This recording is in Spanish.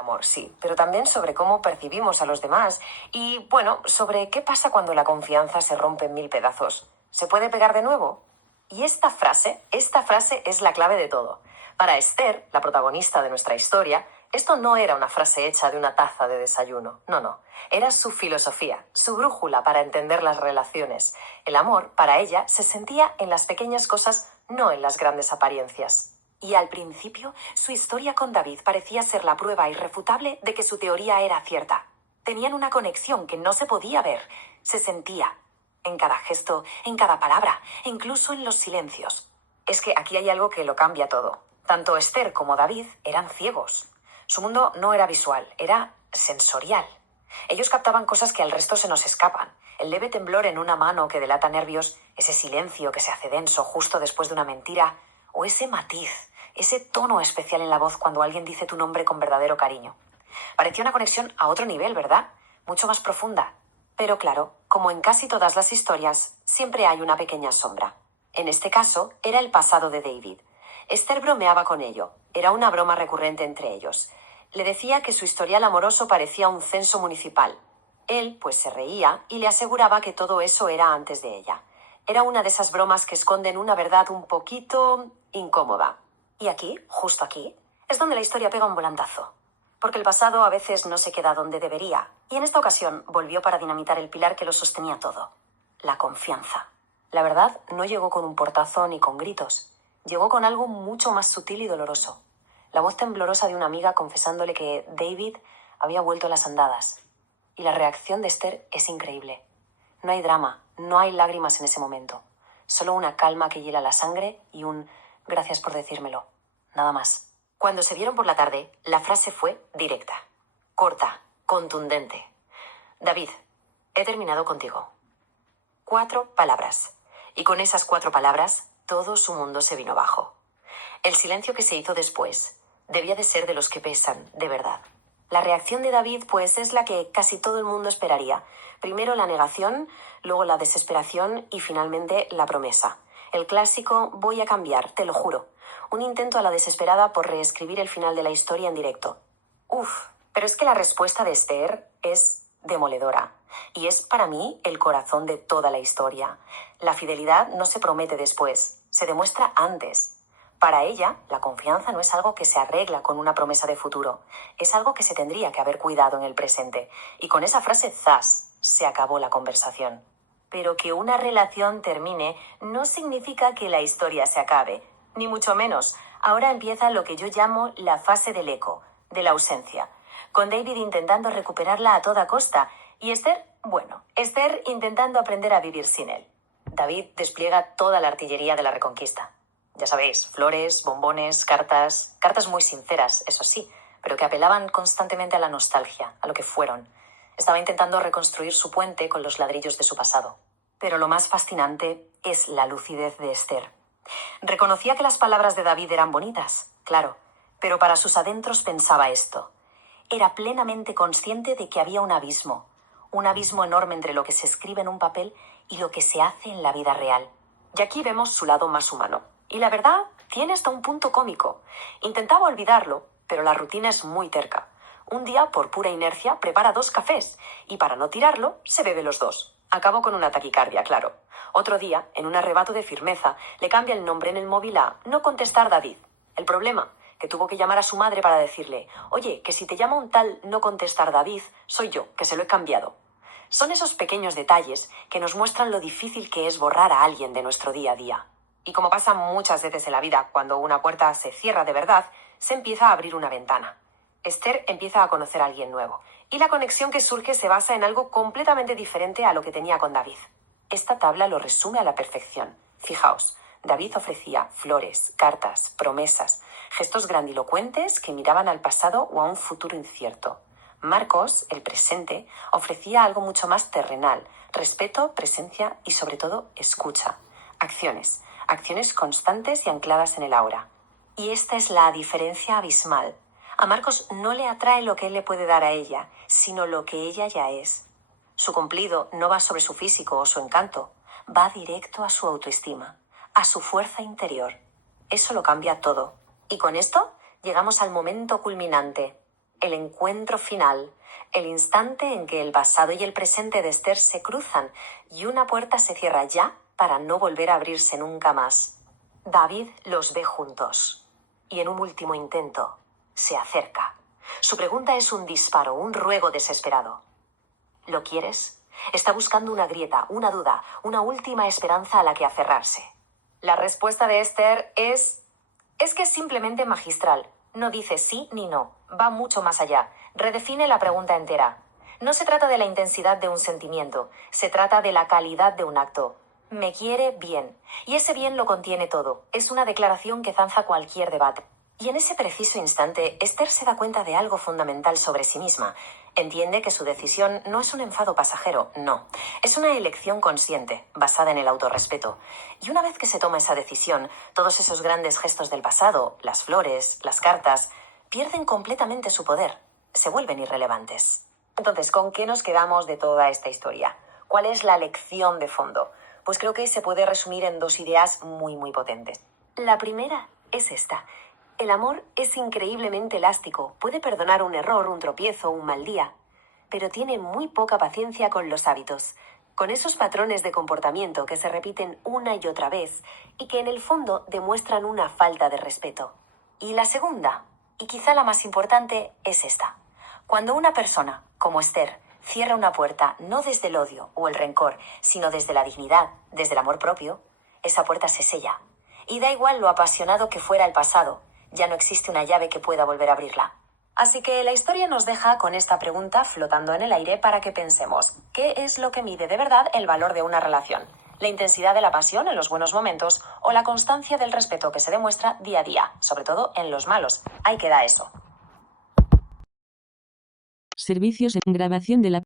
amor, sí, pero también sobre cómo percibimos a los demás y, bueno, sobre qué pasa cuando la confianza se rompe en mil pedazos. ¿Se puede pegar de nuevo? Y esta frase es la clave de todo. Para Esther, la protagonista de nuestra historia, esto no era una frase hecha de una taza de desayuno, no, no. Era su filosofía, su brújula para entender las relaciones. El amor, para ella, se sentía en las pequeñas cosas, no en las grandes apariencias. Y al principio, su historia con David parecía ser la prueba irrefutable de que su teoría era cierta. Tenían una conexión que no se podía ver, se sentía. En cada gesto, en cada palabra, e incluso en los silencios. Es que aquí hay algo que lo cambia todo. Tanto Esther como David eran ciegos. Su mundo no era visual, era sensorial. Ellos captaban cosas que al resto se nos escapan. El leve temblor en una mano que delata nervios, ese silencio que se hace denso justo después de una mentira, o ese matiz, ese tono especial en la voz cuando alguien dice tu nombre con verdadero cariño. Parecía una conexión a otro nivel, ¿verdad? Mucho más profunda. Pero claro, como en casi todas las historias, siempre hay una pequeña sombra. En este caso, era el pasado de David. Esther bromeaba con ello. Era una broma recurrente entre ellos. Le decía que su historial amoroso parecía un censo municipal. Él, pues, se reía y le aseguraba que todo eso era antes de ella. Era una de esas bromas que esconden una verdad un poquito incómoda. Y aquí, justo aquí, es donde la historia pega un volantazo. Porque el pasado a veces no se queda donde debería, y en esta ocasión volvió para dinamitar el pilar que lo sostenía todo: la confianza. La verdad no llegó con un portazo ni con gritos, llegó con algo mucho más sutil y doloroso. La voz temblorosa de una amiga confesándole que David había vuelto a las andadas. Y la reacción de Esther es increíble. No hay drama, no hay lágrimas en ese momento, solo una calma que hiela la sangre y un gracias por decírmelo, nada más. Cuando se vieron por la tarde, la frase fue directa, corta, contundente. David, he terminado contigo. 4 palabras. Y con esas 4 palabras, todo su mundo se vino abajo. El silencio que se hizo después debía de ser de los que pesan, de verdad. La reacción de David, pues, es la que casi todo el mundo esperaría. Primero la negación, luego la desesperación y finalmente la promesa. El clásico voy a cambiar, te lo juro. Un intento a la desesperada por reescribir el final de la historia en directo. Pero es que la respuesta de Esther es demoledora. Y es para mí el corazón de toda la historia. La fidelidad no se promete después, se demuestra antes. Para ella, la confianza no es algo que se arregla con una promesa de futuro. Es algo que se tendría que haber cuidado en el presente. Y con esa frase, ¡zas!, se acabó la conversación. Pero que una relación termine no significa que la historia se acabe. Ni mucho menos. Ahora empieza lo que yo llamo la fase del eco, de la ausencia. Con David intentando recuperarla a toda costa. Y Esther intentando aprender a vivir sin él. David despliega toda la artillería de la Reconquista. Ya sabéis, flores, bombones, cartas muy sinceras, eso sí, pero que apelaban constantemente a la nostalgia, a lo que fueron. Estaba intentando reconstruir su puente con los ladrillos de su pasado. Pero lo más fascinante es la lucidez de Esther. Reconocía que las palabras de David eran bonitas, claro, pero para sus adentros pensaba esto. Era plenamente consciente de que había un abismo enorme entre lo que se escribe en un papel y lo que se hace en la vida real. Y aquí vemos su lado más humano. Y la verdad, tiene hasta un punto cómico. Intentaba olvidarlo, pero la rutina es muy terca. Un día, por pura inercia, prepara 2 cafés y para no tirarlo, se bebe los 2. Acabó con una taquicardia, claro. Otro día, en un arrebato de firmeza, le cambia el nombre en el móvil a no contestar David. El problema, que tuvo que llamar a su madre para decirle, oye, que si te llama un tal no contestar David, soy yo, que se lo he cambiado. Son esos pequeños detalles que nos muestran lo difícil que es borrar a alguien de nuestro día a día. Y como pasa muchas veces en la vida, cuando una puerta se cierra de verdad, se empieza a abrir una ventana. Esther empieza a conocer a alguien nuevo. Y la conexión que surge se basa en algo completamente diferente a lo que tenía con David. Esta tabla lo resume a la perfección. Fijaos, David ofrecía flores, cartas, promesas, gestos grandilocuentes que miraban al pasado o a un futuro incierto. Marcos, el presente, ofrecía algo mucho más terrenal: respeto, presencia y, sobre todo, escucha. Acciones constantes y ancladas en el aura. Y esta es la diferencia abismal. A Marcos no le atrae lo que él le puede dar a ella, sino lo que ella ya es. Su cumplido no va sobre su físico o su encanto, va directo a su autoestima, a su fuerza interior. Eso lo cambia todo. Y con esto llegamos al momento culminante. el encuentro final, el instante en que el pasado y el presente de Esther se cruzan y una puerta se cierra ya para no volver a abrirse nunca más. David los ve juntos y en un último intento se acerca. Su pregunta es un disparo, un ruego desesperado. ¿Lo quieres? Está buscando una grieta, una duda, una última esperanza a la que aferrarse. La respuesta de Esther es que es simplemente magistral. No dice sí ni no, va mucho más allá. Redefine la pregunta entera. No se trata de la intensidad de un sentimiento, se trata de la calidad de un acto. Me quiere bien. Y ese bien lo contiene todo. Es una declaración que zanja cualquier debate. Y en ese preciso instante, Esther se da cuenta de algo fundamental sobre sí misma. Entiende que su decisión no es un enfado pasajero, no. Es una elección consciente, basada en el autorrespeto. Y una vez que se toma esa decisión, todos esos grandes gestos del pasado, las flores, las cartas, pierden completamente su poder. Se vuelven irrelevantes. Entonces, ¿con qué nos quedamos de toda esta historia? ¿Cuál es la lección de fondo? Pues creo que se puede resumir en dos ideas muy potentes. La primera es esta. El amor es increíblemente elástico, puede perdonar un error, un tropiezo, un mal día, pero tiene muy poca paciencia con los hábitos, con esos patrones de comportamiento que se repiten una y otra vez y que en el fondo demuestran una falta de respeto. Y la segunda, y quizá la más importante, es esta. Cuando una persona, como Esther, cierra una puerta no desde el odio o el rencor, sino desde la dignidad, desde el amor propio, esa puerta se sella. Y da igual lo apasionado que fuera el pasado, ya no existe una llave que pueda volver a abrirla. Así que la historia nos deja con esta pregunta flotando en el aire para que pensemos, ¿qué es lo que mide de verdad el valor de una relación? ¿La intensidad de la pasión en los buenos momentos o la constancia del respeto que se demuestra día a día, sobre todo en los malos? Ahí queda eso. Servicios en grabación de la